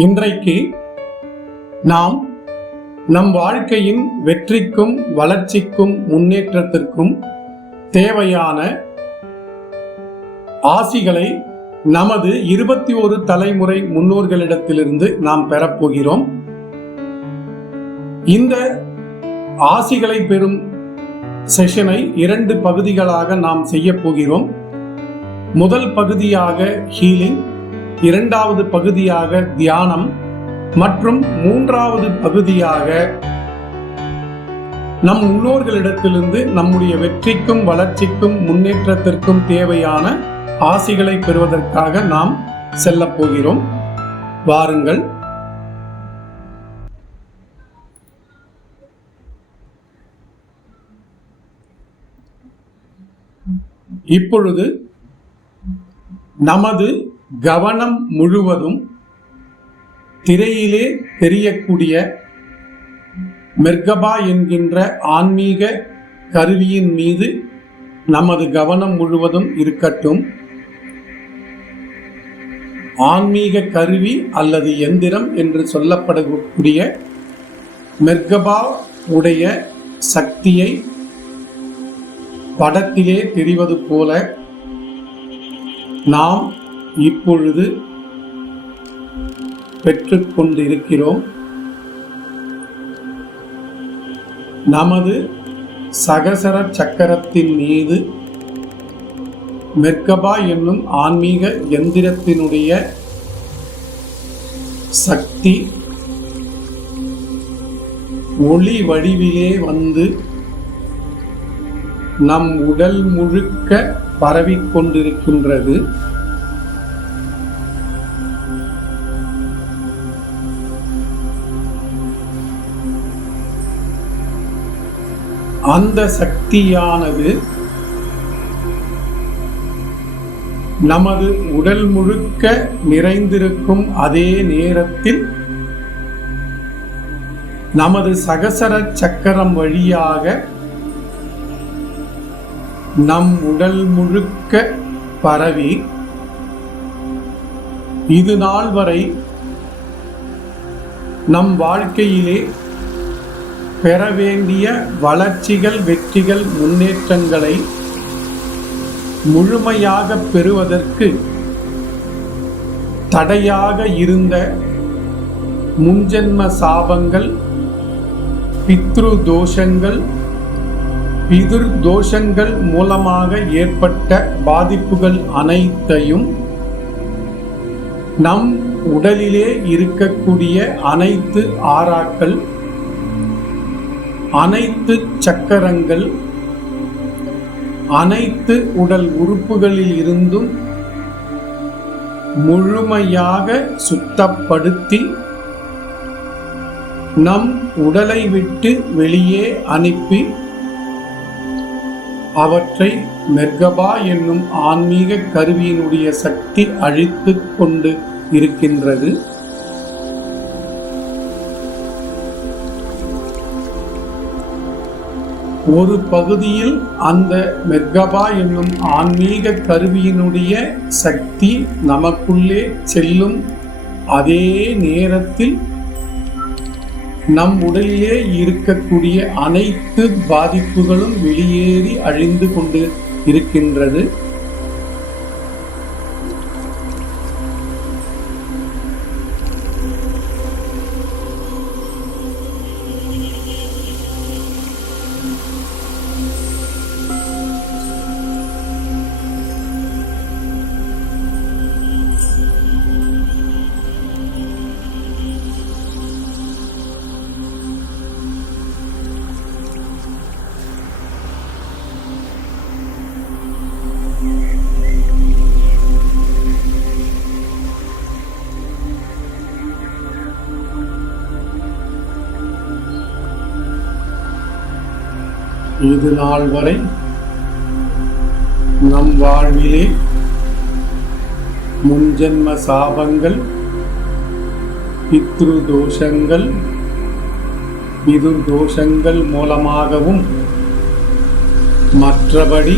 இன்றைக்கு நாம் நம் வாழ்க்கையின் வெற்றிக்கும் வளர்ச்சிக்கும் முன்னேற்றத்திற்கும் தேவையான ஆசிகளை நமது 21 தலைமுறை முன்னோர்களிடத்திலிருந்து நாம் பெறப்போகிறோம். இந்த ஆசிகளை பெறும் செஷனை 2 பகுதிகளாக நாம் செய்ய போகிறோம். முதல் பகுதியாக ஹீலிங், 2வது பகுதியாக தியானம் மற்றும் 3வது பகுதியாக நம் முன்னோர்களிடத்திலிருந்து நம்முடைய வெற்றிக்கும் வளர்ச்சிக்கும் முன்னேற்றத்திற்கும் தேவையான ஆசிகளை பெறுவதற்காக நாம் செல்ல போகிறோம். வாருங்கள். இப்பொழுது நமது கவனம் முழுவதும் திரையிலே தெரியக்கூடிய மெர்கபா என்கின்ற ஆன்மீக கருவியின் மீது நமது கவனம் முழுவதும் இருக்கட்டும். ஆன்மீக கருவி அல்லது எந்திரம் என்று சொல்லப்படக்கூடிய மெர்கபா உடைய சக்தியை படத்திலே தெரிவது போல நாம் இப்பொழுது பெற்றுக்கொண்டிருக்கிறோம். நமது சகசர சக்கரத்தின் மீது மெர்கபா என்னும் ஆன்மீக எந்திரத்தினுடைய சக்தி ஒளி வடிவிலே வந்து நம் உடல் முழுக்க பரவிக்கொண்டிருக்கின்றது. அந்த சக்தியானது நமது உடல் முழுக்க நிறைந்திருக்கும் அதே நேரத்தில் நமது சகசர சக்கரம் வழியாக நம் உடல் முழுக்க பரவி இது நாள் வரை நம் வாழ்க்கையிலே பெற வேண்டிய வளர்ச்சிகள், வெற்றிகள், முன்னேற்றங்களை முழுமையாக பெறுவதற்கு தடையாக இருந்த முன்ஜென்ம சாபங்கள், பித்ரு தோஷங்கள், பிதுர் தோஷங்கள் மூலமாக ஏற்பட்ட பாதிப்புகள் அனைத்தையும் நம் உடலிலே இருக்கக்கூடிய அனைத்து ஆறாக்கள், அனைத்து சக்கரங்கள், அனைத்து உடல் உறுப்புகளில் இருந்தும் முழுமையாக சுத்தப்படுத்தி நம் உடலை விட்டு வெளியே அனுப்பி அவற்றை மெர்கபா என்னும் ஆன்மீக கருவியினுடைய சக்தி அழித்து கொண்டு இருக்கின்றது. ஒரு பகுதியில் அந்த மெர்கபா என்னும் ஆன்மீக கருவியினுடைய சக்தி நமக்குள்ளே செல்லும் அதே நேரத்தில் நம் உடலிலே இருக்கக்கூடிய அனைத்து பாதிப்புகளும் வெளியேறி அழிந்து கொண்டு இருக்கின்றது. இது நாள் வரை நம் வாழ்விலே முன்ஜென்ம சாபங்கள், பித்ரு தோஷங்கள், பிதுர் தோஷங்கள் மூலமாகவும் மற்றபடி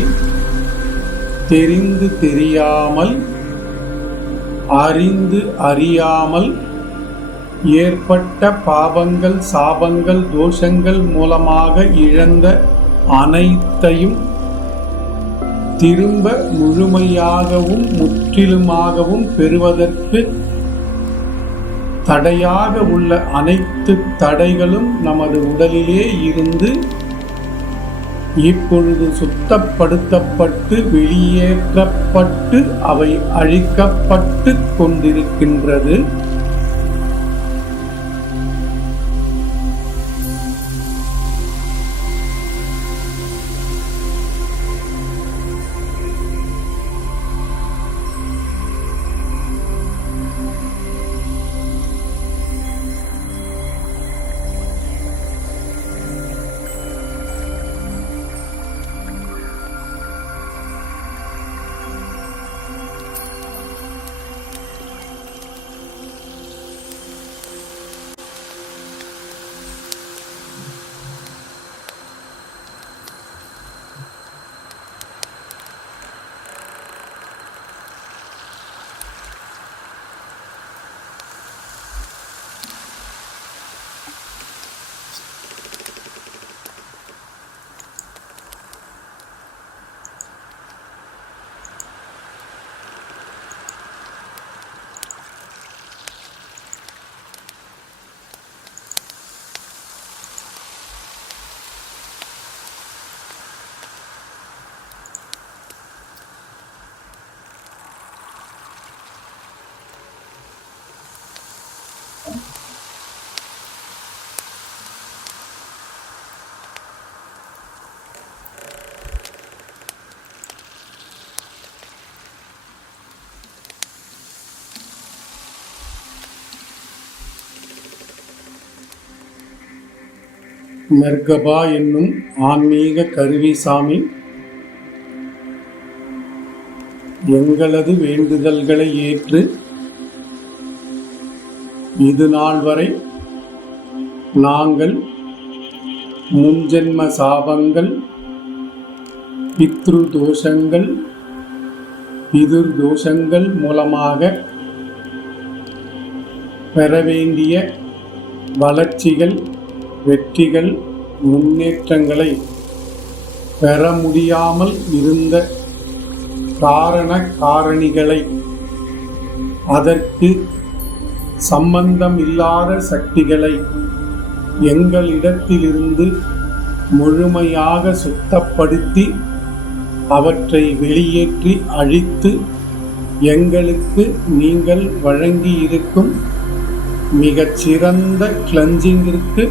தெரிந்து தெரியாமல், அறிந்து அறியாமல் ஏற்பட்ட பாபங்கள், சாபங்கள், தோஷங்கள் மூலமாக இழந்த அனைத்தையும் திரும்ப முழுமையாகவும் முற்றிலுமாகவும் பெறுவதற்கு தடையாக உள்ள அனைத்து தடைகளும் நமது உடலிலே இருந்து இப்பொழுது சுத்தப்படுத்தப்பட்டு வெளியேற்றப்பட்டு அவை அழிக்கப்பட்டு கொண்டிருக்கின்றது. மெர்கபா என்னும் ஆன்மீக கருவிசாமி எங்களது வேண்டுதல்களை ஏற்று இது நாள் வரை நாங்கள் முன்ஜென்ம சாபங்கள், பித்ரு தோஷங்கள், பிதுர் தோஷங்கள் மூலமாக பெற வேண்டிய வளர்ச்சிகள், வெற்றிகள், முன்னேற்றங்களை பெற முடியாமல் இருந்த காரணிகளை, அதற்கு சம்பந்தம் இல்லாத சக்திகளை எங்களிடத்திலிருந்து முழுமையாக சுத்தப்படுத்தி அவற்றை வெளியேற்றி அழித்து எங்களுக்கு நீங்கள் வழங்கியிருக்கும் மிகச்சிறந்த கிளென்சிங்கிற்கு,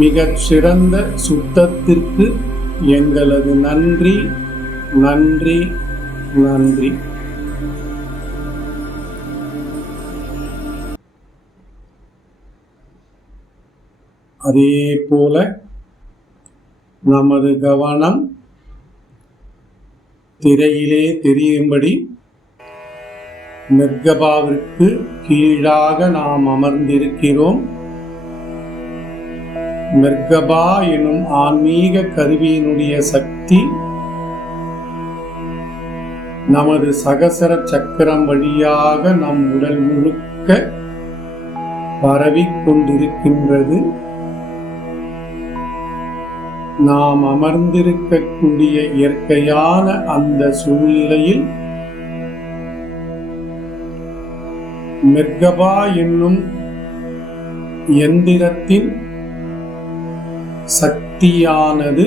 மிகச்சிறந்த சுத்தத்திற்கு எங்களது நன்றி நன்றி நன்றி. அதே போல நமது கவனம் திரையிலே தெரியும்படி மெர்கபாவிற்கு கீழாக நாம் அமர்ந்திருக்கிறோம். மெர்கபா எனும் ஆன்மீக கருவியினுடைய சக்தி நமது சகசர சக்கரம் வழியாக நம் உடல் முழுக்க பரவிக் கொண்டிருக்கின்றது. நாம் அமர்ந்திருக்கக்கூடிய இயற்கையான அந்த சூழ்நிலையில் மெர்கபா என்னும் எந்திரத்தின் சக்தியானது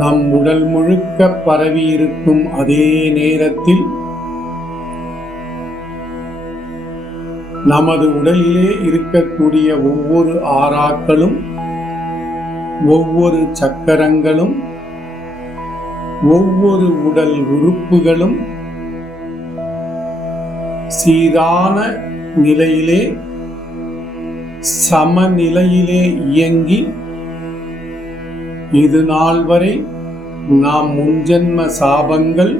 நம் உடல் முழுக்க பரவியிருக்கும் அதே நேரத்தில் நமது உடலிலே இருக்கக்கூடிய ஒவ்வொரு ஆறாக்களும், ஒவ்வொரு சக்கரங்களும், ஒவ்வொரு உடல் உறுப்புகளும் சீரான நிலையிலே, சமநிலையிலே இயங்கி இது நாள் வரை நாம் முன்ஜென்ம சாபங்கள்,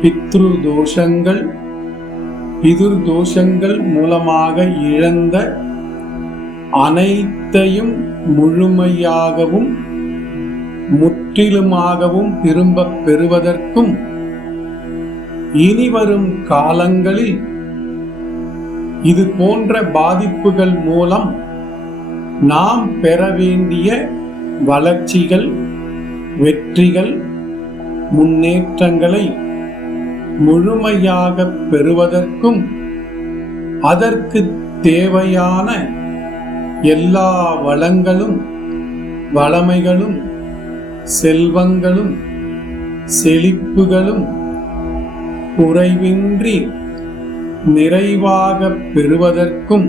பித்ரு தோஷங்கள், பிதுர் தோஷங்கள் மூலமாக இழந்த அனைத்தையும் முழுமையாகவும் முற்றிலுமாகவும் திரும்ப பெறுவதற்கும் இனிவரும் காலங்களில் இது போன்ற பாதிப்புகள் மூலம் நாம் பெற வேண்டிய வளர்ச்சிகள், வெற்றிகள், முன்னேற்றங்களை முழுமையாக பெறுவதற்கும் அதற்கு தேவையான எல்லா வளங்களும், வளமைகளும், செல்வங்களும், செழிப்புகளும் குறைவின்றி நிறைவாக பெறுவதற்கும்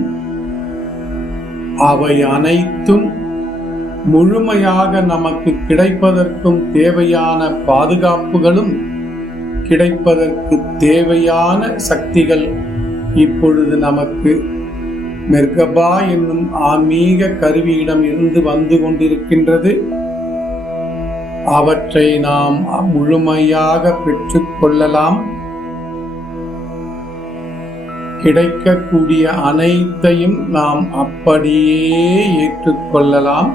அவை அனைத்தும் முழுமையாக நமக்கு கிடைப்பதற்கும் தேவையான பாதுகாப்புகளும் கிடைப்பதற்கு தேவையான சக்திகள் இப்பொழுது நமக்கு மெர்கபா என்னும் ஆன்மீக கருவியிடம் இருந்து வந்து கொண்டிருக்கின்றது. அவற்றை நாம் முழுமையாக பெற்றுக்கொள்ளலாம். கிடைக்கக்கூடிய அனைத்தையும் நாம் அப்படியே ஏற்றுக்கொள்ளலாம்.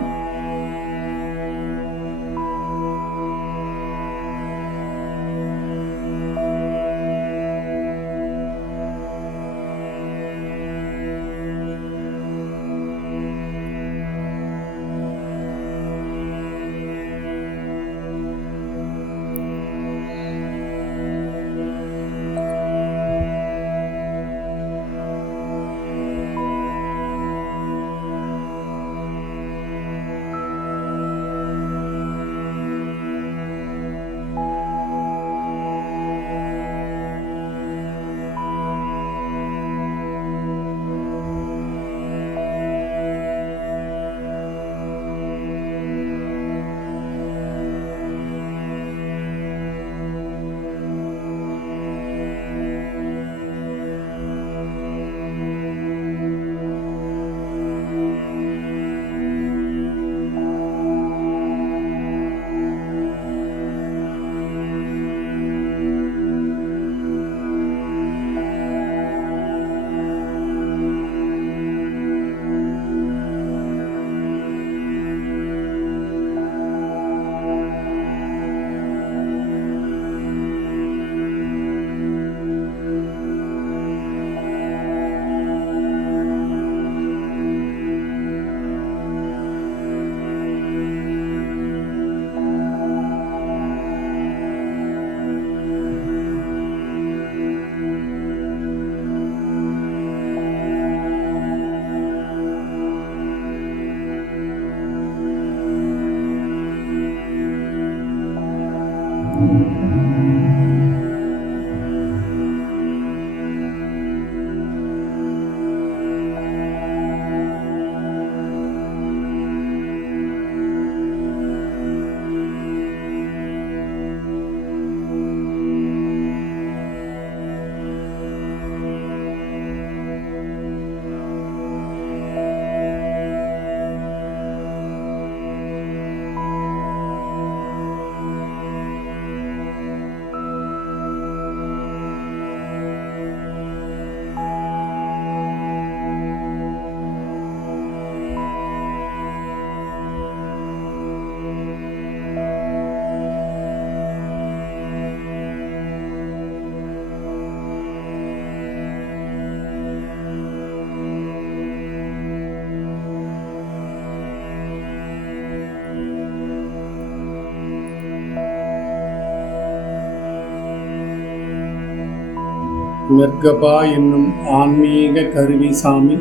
மெர்கபா என்னும் ஆன்மீக கருவி சாமி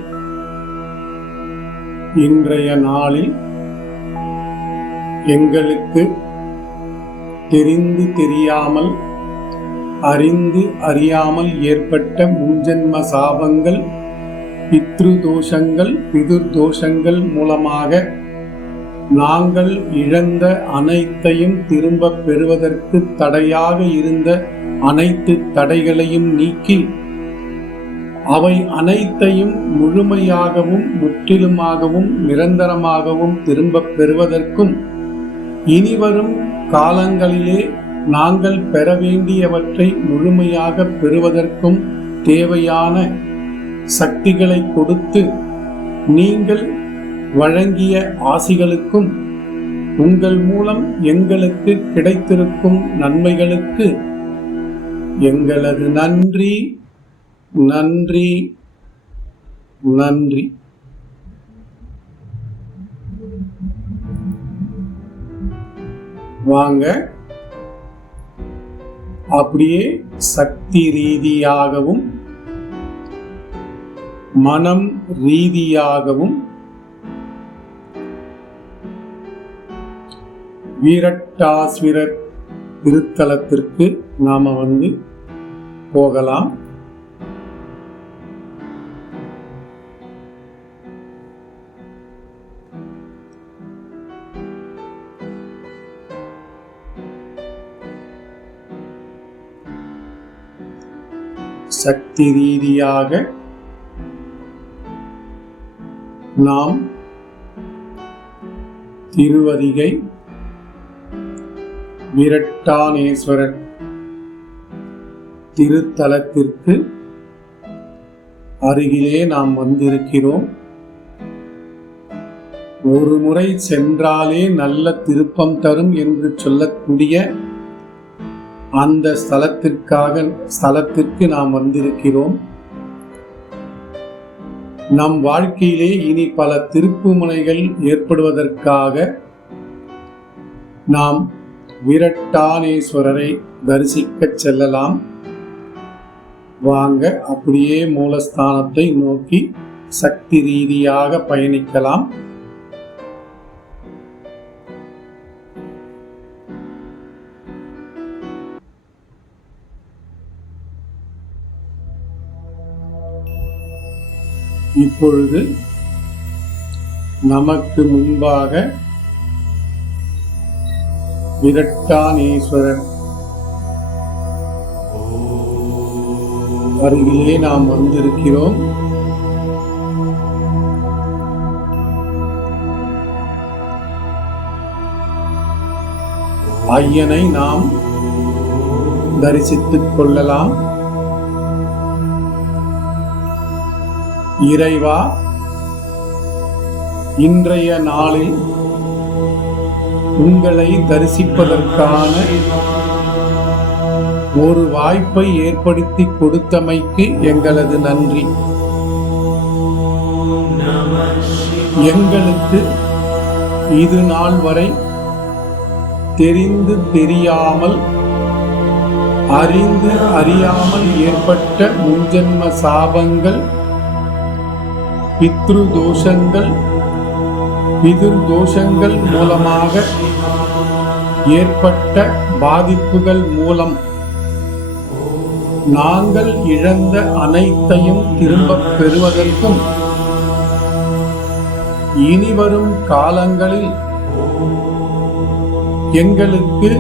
இன்றைய நாளில் எங்களுக்கு தெரிந்து தெரியாமல், அறிந்து அறியாமல் ஏற்பட்ட முன்ஜென்ம சாபங்கள், பித்ரு தோஷங்கள், பிதுர் தோஷங்கள் மூலமாக நாங்கள் இழந்த அனைத்தையும் திரும்ப பெறுவதற்கு தடையாக இருந்த அனைத்து தடைகளையும் நீக்கி அவை அனைத்தையும் முழுமையாகவும் முற்றிலுமாகவும் நிரந்தரமாகவும் திரும்ப பெறுவதற்கும் இனிவரும் காலங்களிலே நாங்கள் பெற வேண்டியவற்றை முழுமையாக பெறுவதற்கும் தேவையான சக்திகளை கொடுத்து நீங்கள் வழங்கிய ஆசிகளுக்கும் உங்கள் மூலம் எங்களுக்கு கிடைத்திருக்கும் நன்மைகளுக்கு எங்களது நன்றி, நன்றி, நன்றி. வாங்க அப்படியே சக்தி ரீதியாகவும் மனம் ரீதியாகவும் வீரட்டாஸ்வரர் திருத்தலத்திற்கு நாம போகலாம். சக்தி ரீதியாக நாம் திருவதிகை வீரட்டானேஸ்வரர் திருத்தலத்திற்கு அருகிலே நாம் வந்திருக்கிறோம். ஒரு முறை சென்றாலே நல்ல திருப்பம் தரும் என்று சொல்லக்கூடிய அந்த ஸ்தலத்திற்கு நாம் வந்திருக்கிறோம். நம் வாழ்க்கையிலே இனி பல திருப்புமுனைகள் ஏற்படுவதற்காக நாம் வீரட்டானேஸ்வரரை தரிசிக்க செல்லலாம். வாங்க அப்படியே மூலஸ்தானத்தை நோக்கி சக்தி ரீதியாக பயணிக்கலாம். இப்பொழுது நமக்கு முன்பாக வீரட்டானேஸ்வரர் அருகிலே நாம் வந்திருக்கிறோம். ஐயனை நாம் தரிசித்துக் கொள்ளலாம். இறைவா, இன்றைய நாளில் உங்களை தரிசிப்பதற்கான ஒரு வாய்ப்பை ஏற்படுத்தி கொடுத்தமைக்கு எங்களது நன்றி. எங்களுக்கு இது நாள் வரை தெரிந்து தெரியாமல், அறிந்து அறியாமல் ஏற்பட்ட முன்ஜென்ம சாபங்கள், பித்ரு தோஷங்கள், பிதுர் தோஷங்கள் மூலமாக ஏற்பட்ட பாதிப்புகள் மூலம் நாங்கள் இழந்த அனைத்தையும் திரும்பப் பெறுவதற்கும் இனிவரும் காலங்களில் எங்களுக்கு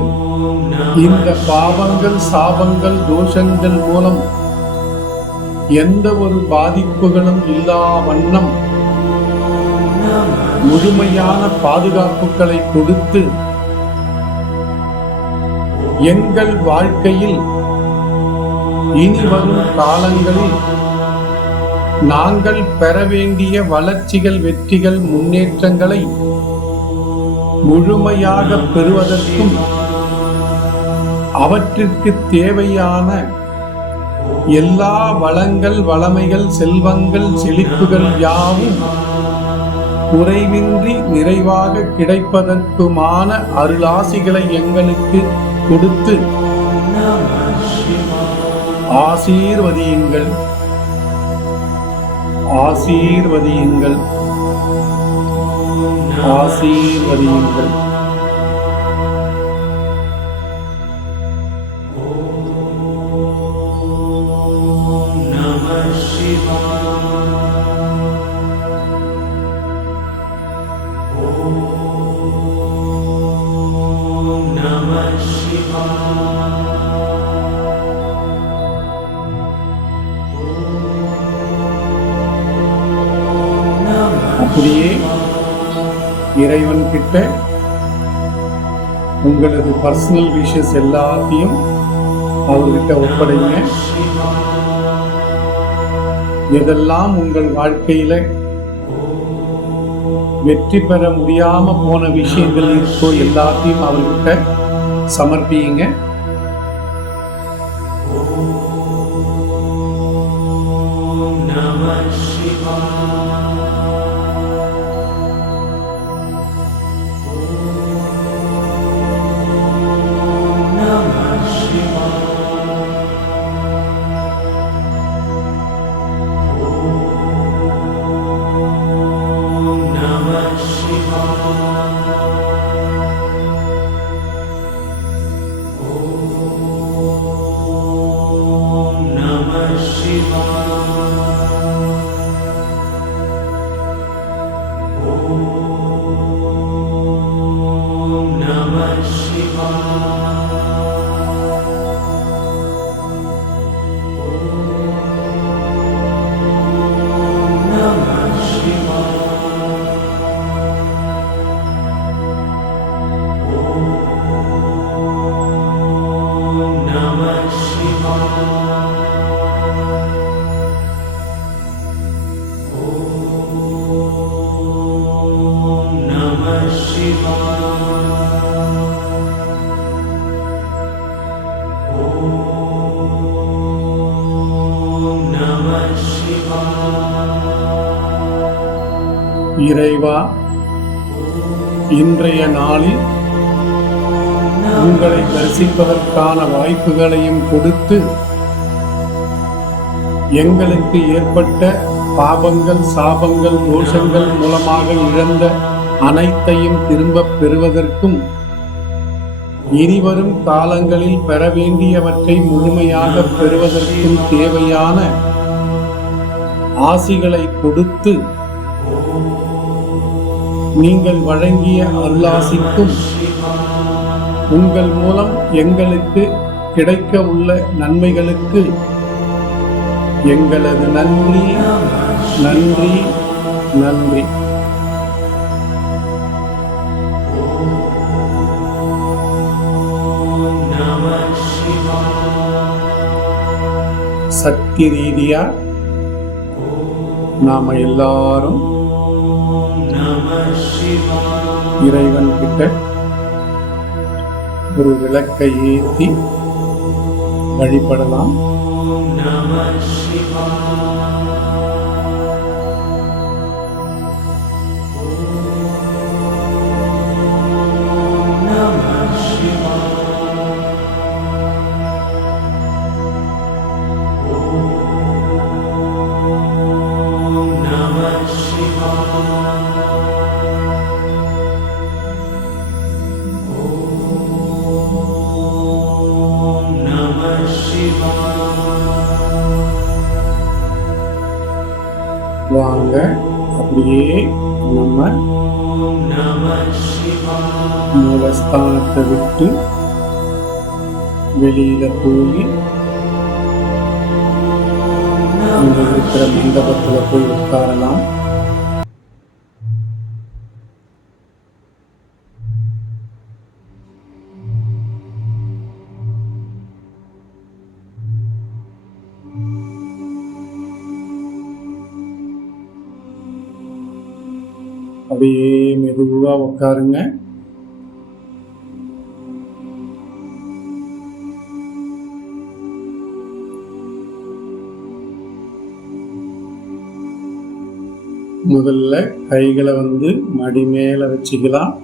இந்த பாவங்கள், சாபங்கள், தோஷங்கள் மூலம் எந்த ஒரு பாதிப்புகளும் இல்லா வண்ணம் முழுமையான பாதுகாப்புகளை கொடுத்து எங்கள் வாழ்க்கையில் இனி வரும் காலங்களில் நாங்கள் பெற வேண்டிய வளர்ச்சிகள், வெற்றிகள், முன்னேற்றங்களை முழுமையாக பெறுவதற்கும் அவற்றிற்கு தேவையான எல்லா வளங்கள், வளமைகள், செல்வங்கள், செழிப்புகள் யாவும் குறைவின்றி நிறைவாக கிடைப்பதற்குமான அருளாசிகளை எங்களுக்கு கொடுத்து ஆசீர்வதியுங்கள், ஆசீர்வதியுங்கள், ஆசீர்வதியுங்கள். அப்படியே இறைவன் கிட்ட உங்களது பர்சனல் விஷஸ் எல்லாத்தையும் அவர்கிட்ட ஒப்படைங்க. எதெல்லாம் உங்கள் வாழ்க்கையில வெற்றி பெற முடியாம போன விஷயங்கள் இருக்கோ எல்லாத்தையும் அவர்கிட்ட சமர்ப்பியுங்க. இறைவா, இன்றைய நாளில் உங்களை தரிசிப்பதற்கான வாய்ப்புகளையும் கொடுத்து எங்களுக்கு ஏற்பட்ட பாபங்கள், சாபங்கள், தோஷங்கள் மூலமாக இழந்த அனைத்தையும் திரும்பப் பெறுவதற்கும் இனிவரும் காலங்களில் பெற வேண்டியவற்றை முழுமையாக பெறுவதற்கும் தேவையான ஆசிகளை கொடுத்து நீங்கள் வழங்கிய அருளாசிக்கும் உங்கள் மூலம் எங்களுக்கு கிடைக்க உள்ள நன்மைகளுக்கு எங்களது நன்றி நன்றி நன்றி. சக்தி ரீதியா நாம எல்லாரும் இறைவன் கிட்ட ஒரு விளக்கை ஏற்றி வழிபடலாம். வாங்க அப்படியே நம்ம மூலஸ்தானத்தை விட்டு வெளியில போய் அங்க இருக்கிற மண்டபத்துல போய் உட்காரலாம். அப்படியே மெதுவா உட்காருங்க. முதல்ல கைகளை மடி மேல வச்சுக்கலாம்.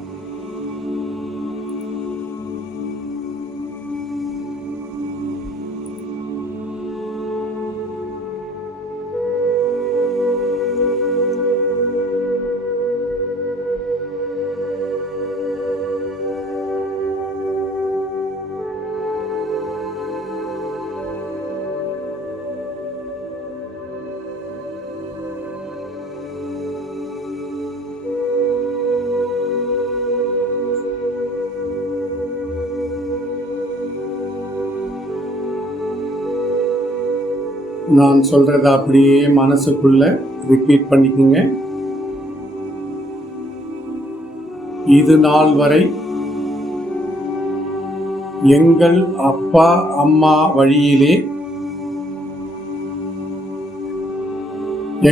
நான் சொல்றத அப்படியே மனசுக்குள்ள ரிப்பீட் பண்ணிக்கோங்க. இது நாள் வரை எங்கள் அப்பா அம்மா வழியிலே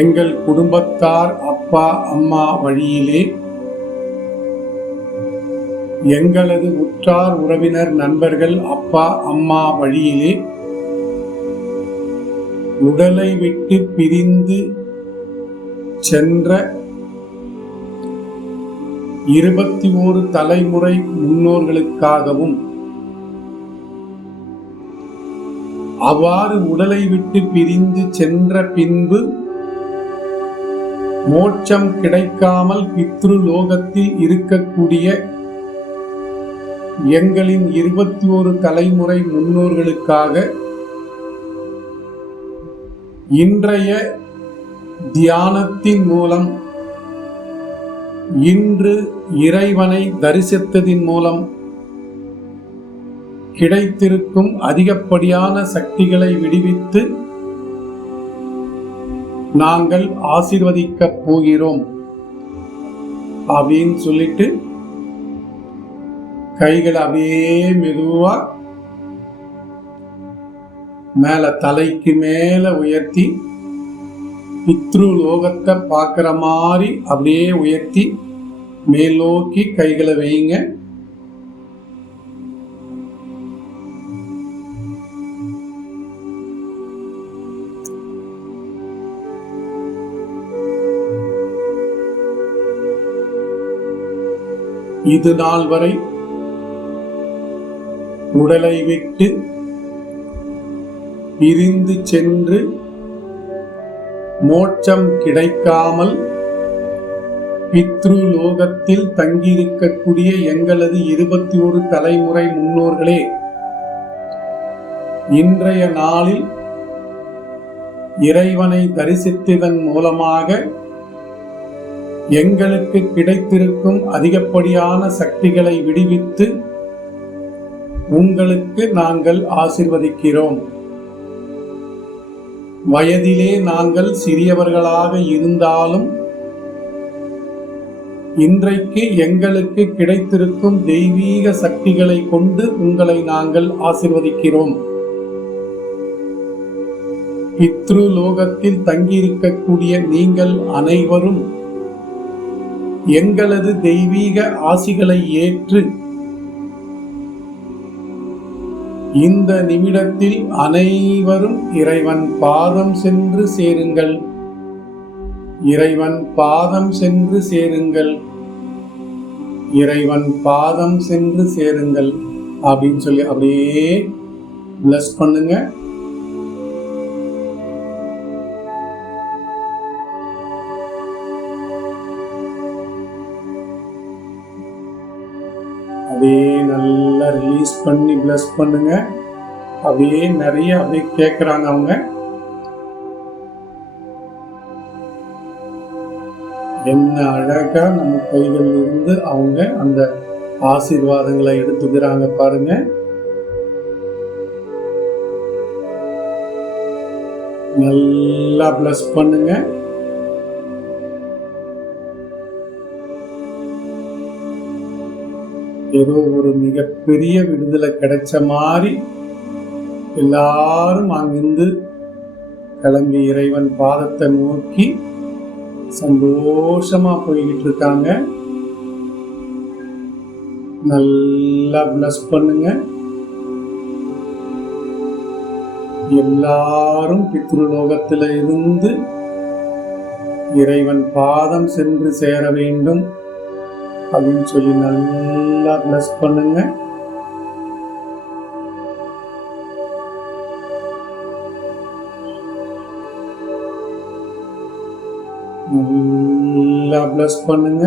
எங்கள் குடும்பத்தார் அப்பா அம்மா வழியிலே எங்களது உற்றார் உறவினர் நண்பர்கள் அப்பா அம்மா வழியிலே உடலை விட்டு பிரிந்து சென்ற 21 தலைமுறை முன்னோர்களுக்காகவும் அவ்வாறு உடலை விட்டு பிரிந்து சென்ற பின்பு மோட்சம் கிடைக்காமல் பித்ரு லோகத்தில் இருக்கக்கூடிய எங்களின் 21 தலைமுறை முன்னோர்களுக்காக இன்றைய தியானத்தின் மூலம் இன்று இறைவனை தரிசித்ததின் மூலம் கிடைத்திருக்கும் அதிகப்படியான சக்திகளை விடுவித்து நாங்கள் ஆசீர்வதிக்கப் போகிறோம் அப்படின்னு சொல்லிட்டு கைகளை அப்படியே மெதுவா மேல தலைக்கு மேல உயர்த்தி பித்ரு லோகத்தை பார்க்குற மாதிரி அப்படியே உயர்த்தி மேல் நோக்கி கைகளை வையுங்க. இது நாள் வரை உடலை விட்டு பிரிந்து சென்று மோட்சம் கிடைக்காமல் பித்ரு லோகத்தில் தங்கியிருக்கக்கூடிய எங்களது 21 தலைமுறை முன்னோர்களே, இன்றைய நாளில் இறைவனை தரிசித்ததன் மூலமாக எங்களுக்கு கிடைத்திருக்கும் அதிகப்படியான சக்திகளை விடுவித்து உங்களுக்கு நாங்கள் ஆசீர்வதிக்கிறோம். வயதிலே நாங்கள் சிறியவர்களாக இருந்தாலும் இன்றைக்கு எங்களுக்கு கிடைத்திருக்கும் தெய்வீக சக்திகளை கொண்டு உங்களை நாங்கள் ஆசீர்வதிக்கிறோம். பித்ரு லோகத்தில் தங்கியிருக்கக்கூடிய நீங்கள் அனைவரும் எங்களது தெய்வீக ஆசிகளை ஏற்று இந்த நிமிடத்தில் அனைவரும் இறைவன் பாதம் சென்று சேருங்கள், இறைவன் பாதம் சென்று சேருங்கள், இறைவன் பாதம் சென்று சேருங்கள் அப்படின்னு சொல்லி அப்படியே பிளஸ் பண்ணுங்க. அப்படியே நல்லா ரிலீஸ் பண்ணி பிளஸ் பண்ணுங்க. அப்படியே நிறைய அப்படியே கேட்குறாங்க அவங்க. என்ன அழகா நம்ம கைகள் இருந்து அவங்க அந்த ஆசீர்வாதங்களை எடுத்துக்கிறாங்க பாருங்க. நல்லா பிளஸ் பண்ணுங்க. ஏதோ ஒரு மிகப்பெரிய விடுதலை கிடைச்ச மாதிரி எல்லாரும் அங்கிருந்து கிளம்பி இறைவன் பாதத்தை நோக்கி சந்தோஷமா போய்கிட்டு இருக்காங்க. நல்லா பிளஸ் பண்ணுங்க. எல்லாரும் பித்ருலோகத்தில இருந்து இறைவன் பாதம் சென்று சேர வேண்டும் அப்படின்னு சொல்லி நல்லா பிளஸ் பண்ணுங்க. நல்லா பிளஸ் பண்ணுங்க.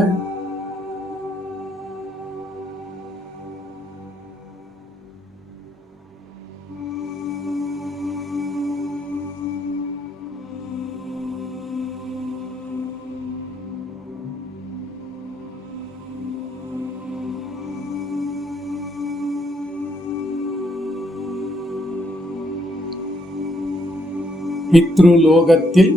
பித்ரு லோகத்தில்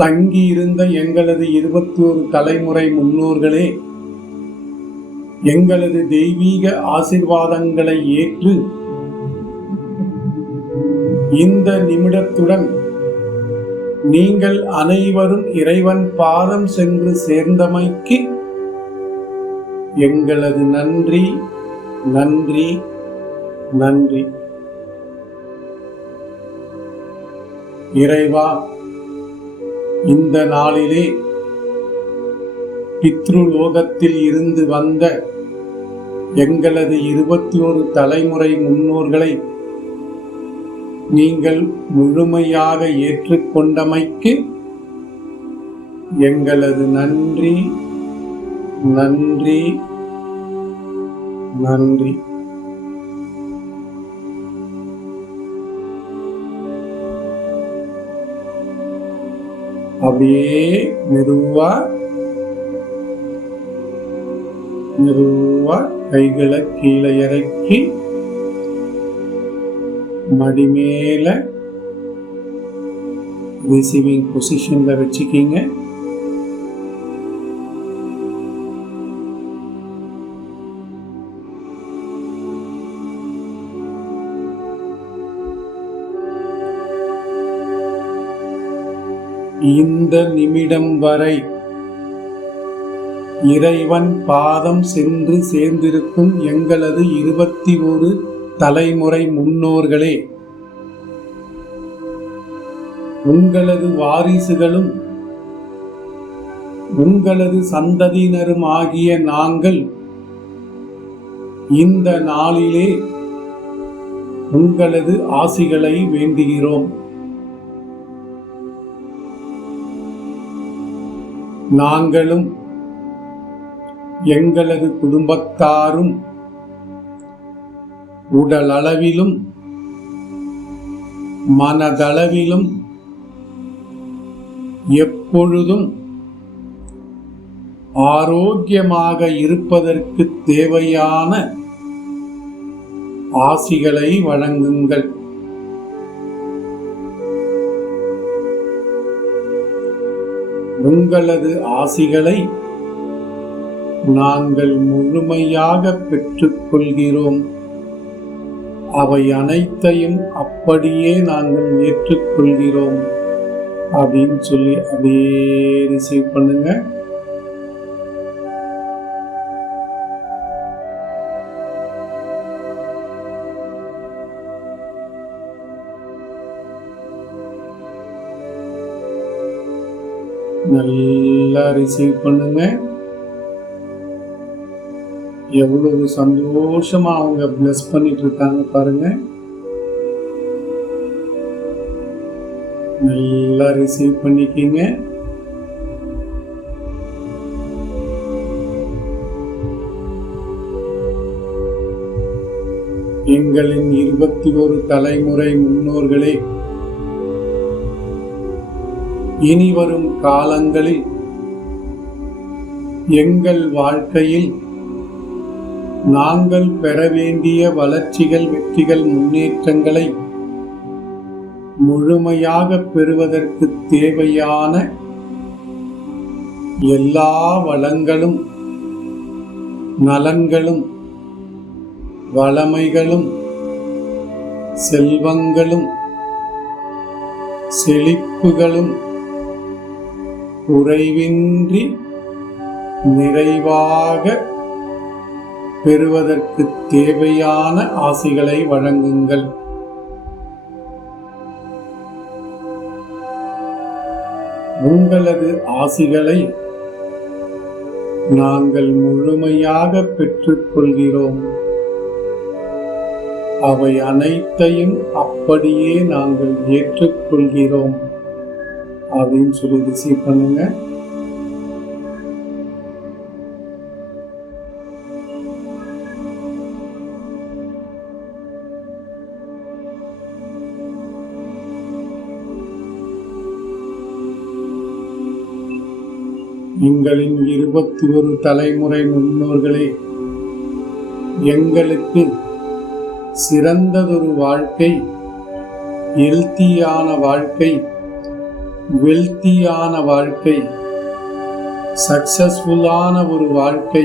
தங்கியிருந்த எங்களது 21 தலைமுறை முன்னோர்களே, எங்களது தெய்வீக ஆசீர்வாதங்களை ஏற்று இந்த நிமிடத்துடன் நீங்கள் அனைவரும் இறைவன் பாதம் சென்று சேர்ந்தமைக்கு எங்களது நன்றி நன்றி நன்றி. இறைவா, இந்த நாளிலே பித்ரு லோகத்தில் இருந்து வந்த எங்களது 21 தலைமுறை முன்னோர்களை நீங்கள் முழுமையாக ஏற்றுக்கொண்டமைக்கு எங்களது நன்றி நன்றி நன்றி. அப்படியே மெதுவா கைகளை கீழே இறக்கி மடி மேல ரிசீவிங் பொசிஷன்ல வச்சுக்கிங்க. இந்த நிமிடம் வரை இறைவன் பாதம் சென்று சேர்ந்திருக்கும் எங்களது 21 தலைமுறை முன்னோர்களே, உங்களது வாரிசுகளும் உங்களது சந்ததியினரும் ஆகிய நாங்கள் இந்த நாளிலே உங்களது ஆசிகளை வேண்டுகிறோம். நாங்களும் எங்களது குடும்பத்தாரும் உடலளவிலும் மனதளவிலும் எப்பொழுதும் ஆரோக்கியமாக இருப்பதற்கு தேவையான ஆசிகளை வழங்குங்கள். உங்களது ஆசிகளை நாங்கள் முழுமையாக பெற்றுக்கொள்கிறோம். அவை அனைத்தையும் அப்படியே நாங்கள் ஏற்றுக்கொள்கிறோம் அப்படின்னு சொல்லி அப்படியே ரிசீவ் பண்ணுங்க. நல்லா ரிசீவ் பண்ணுங்க. எவ்வளவு சந்தோஷமா அவங்க பிளஸ் பண்ணிட்டு இருக்காங்க பாருங்க. நல்லா ரிசீவ் பண்ணிக்கிங்க. எங்களின் 21 தலைமுறை முன்னோர்களே, இனி வரும் காலங்களில் எங்கள் வாழ்க்கையில் நாங்கள் பெற வேண்டிய வளர்ச்சிகள், வெற்றிகள், முன்னேற்றங்களை முழுமையாக பெறுவதற்கு தேவையான எல்லா வளங்களும், நலன்களும், வளமைகளும், செல்வங்களும், செழிப்புகளும் குறைவின்றி நிறைவாக பெறுவதற்கு தேவையான ஆசிகளை வழங்குங்கள். உங்களது ஆசிகளை நாங்கள் முழுமையாக பெற்றுக்கொள்கிறோம். அவை அனைத்தையும் அப்படியே நாங்கள் ஏற்றுக்கொள்கிறோம் அப்படின்னு சொல்லி ரிசீவ் பண்ணுங்க. எங்களின் 21 தலைமுறை முன்னோர்களே, எங்களுக்கு சிறந்ததொரு வாழ்க்கை, ஹெல்த்தியான வாழ்க்கை, வெல்த்தியான வாழ்க்கை, சக்சஸ்ஃபுல்லான ஒரு வாழ்க்கை,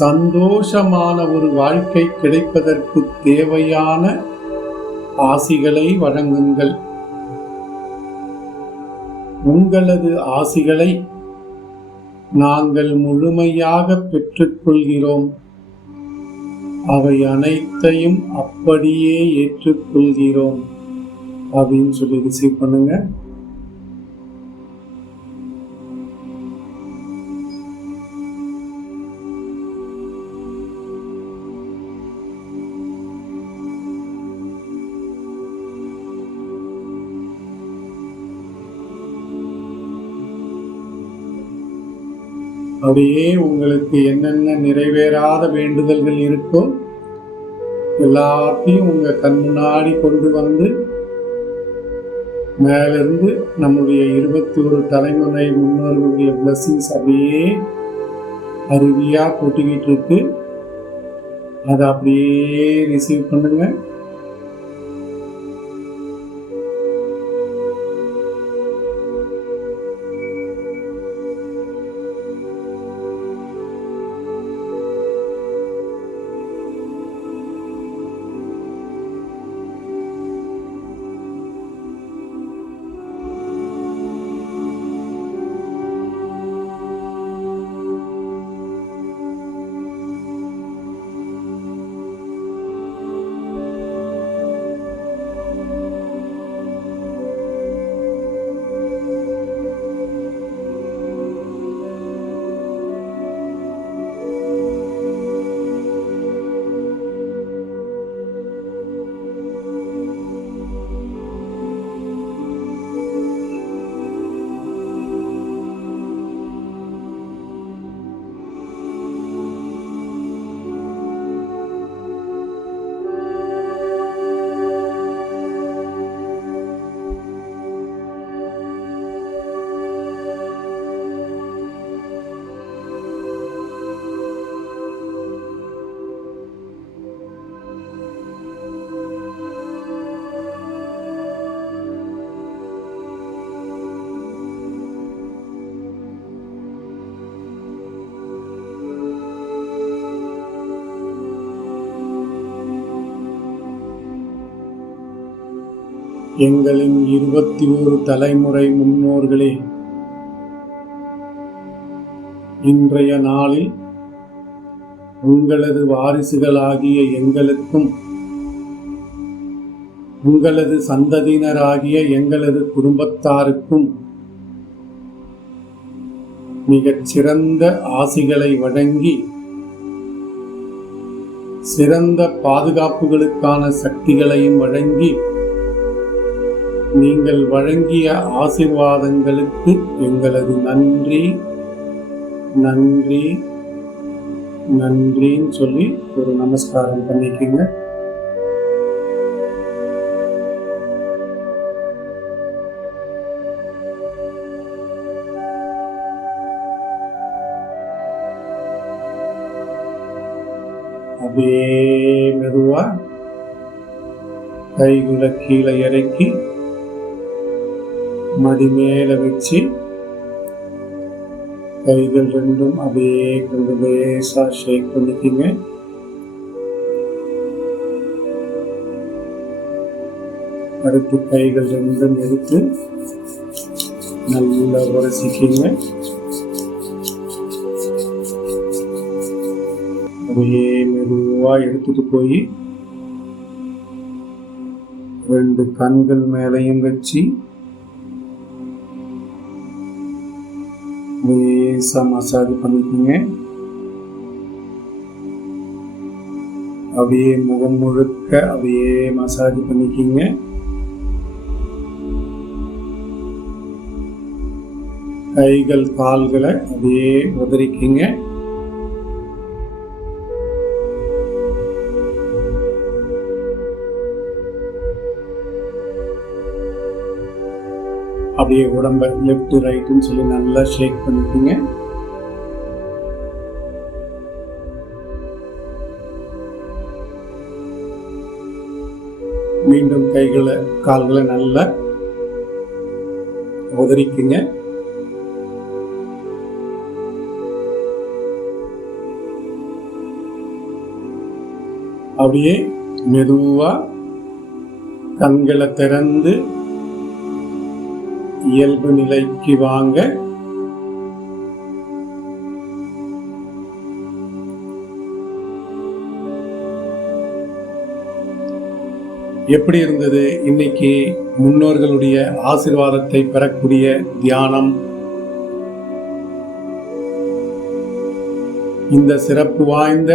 சந்தோஷமான ஒரு வாழ்க்கை கிடைப்பதற்கு தேவையான ஆசிகளை வழங்குங்கள். உங்களது ஆசிகளை நாங்கள் முழுமையாக பெற்றுக்கொள்கிறோம். அவை அனைத்தையும் அப்படியே ஏற்றுக்கொள்கிறோம் அப்படின்னு சொல்லி ரிசீவ் பண்ணுங்க. அப்படியே உங்களுக்கு என்னென்ன நிறைவேறாத வேண்டுதல்கள் இருக்கோ எல்லாத்தையும் உங்க கண் முன்னாடி கொண்டு வந்து மேலிருந்து நம்முடைய 21 தலைமுறை முன்னோர்களுடைய பிளஸிங்ஸ் அப்படியே அருவியா கொட்டிக்கிட்டு இருக்கு. அதை அப்படியே ரிசீவ் பண்ணுங்க. எங்களின் 21 தலைமுறை முன்னோர்களே, இன்றைய நாளில் உங்களது வாரிசுகளாகிய எங்களுக்கும் உங்களது சந்ததியினராகிய எங்களது குடும்பத்தாருக்கும் மிகச் சிறந்த ஆசிகளை வழங்கி சிறந்த பாதுகாப்புகளுக்கான சக்திகளையும் வழங்கி நீங்கள் வழங்கிய ஆசீர்வாதங்களுக்கு எங்களது நன்றி நன்றி நன்றின்னு சொல்லி ஒரு நமஸ்காரம் பண்ணிக்கங்க. அப்படியே மெதுவா கைகளை கீழே இறக்கி மடி மேல வச்சு கைகள் ரெண்டும் அப்படியே கொஞ்சம் லேசா ஷேக் பண்ணிக்கிங்க. அடுத்து கைகள் ரெண்டும் எடுத்து நல்லா உரசிக்கிங்க. அப்படியே மெதுவா எடுத்துட்டு போய் 2 கண்கள் மேலையும் வச்சு லேசா மசாஜ் பண்ணிக்கோங்க. அப்படியே முகம் முழுக்க அப்படியே மசாஜ் பண்ணிக்கோங்க. கைகள் கால்களை அப்படியே உதறிக்கிங்க. அப்படியே உடம்ப லெஃப்ட் ரைட்டுன்னு சொல்லி நல்லா ஷேக் பண்ணிக்கோங்க. மீண்டும் கைகளை கால்களை நல்லா உதறிக்குங்க. அப்படியே மெதுவா கண்களை திறந்து இயல்பு நிலைக்கு வாங்க. எப்படி இருந்தது இன்னைக்கு முன்னோர்களுடைய ஆசீர்வாதத்தை பெறக்கூடிய தியானம்? இந்த சிறப்பு வாய்ந்த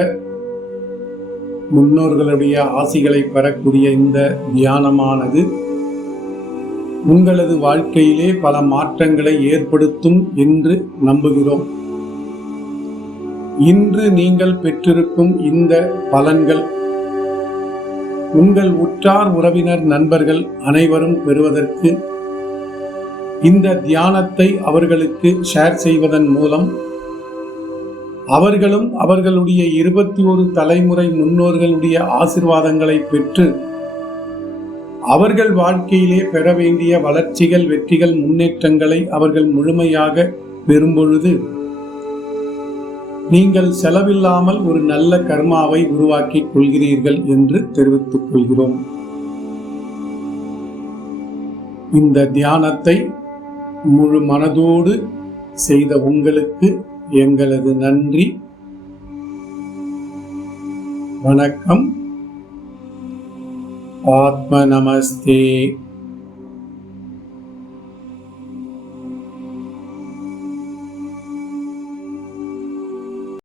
முன்னோர்களுடைய ஆசிகளை பெறக்கூடிய இந்த தியானமானது உங்களது வாழ்க்கையிலே பல மாற்றங்களை ஏற்படுத்தும் என்று நம்புகிறோம். இன்று நீங்கள் பெற்றிருக்கும் இந்த பலன்கள் உங்கள் உற்றார் உறவினர் நண்பர்கள் அனைவரும் பெறுவதற்கு இந்த தியானத்தை அவர்களுக்கு ஷேர் செய்வதன் மூலம் அவர்களும் அவர்களுடைய 21 தலைமுறை முன்னோர்களுடைய ஆசீர்வாதங்களை பெற்று அவர்கள் வாழ்க்கையிலே பெற வேண்டிய வளர்ச்சிகள், வெற்றிகள், முன்னேற்றங்களை அவர்கள் முழுமையாக பெறும்பொழுது நீங்கள் செலவில்லாமல் ஒரு நல்ல கர்மாவை உருவாக்கிக் கொள்கிறீர்கள் என்று தெரிவித்துக் கொள்கிறோம். இந்த தியானத்தை முழு மனதோடு செய்த உங்களுக்கு எங்களது நன்றி. வணக்கம். ஆத்ம நமஸ்தே.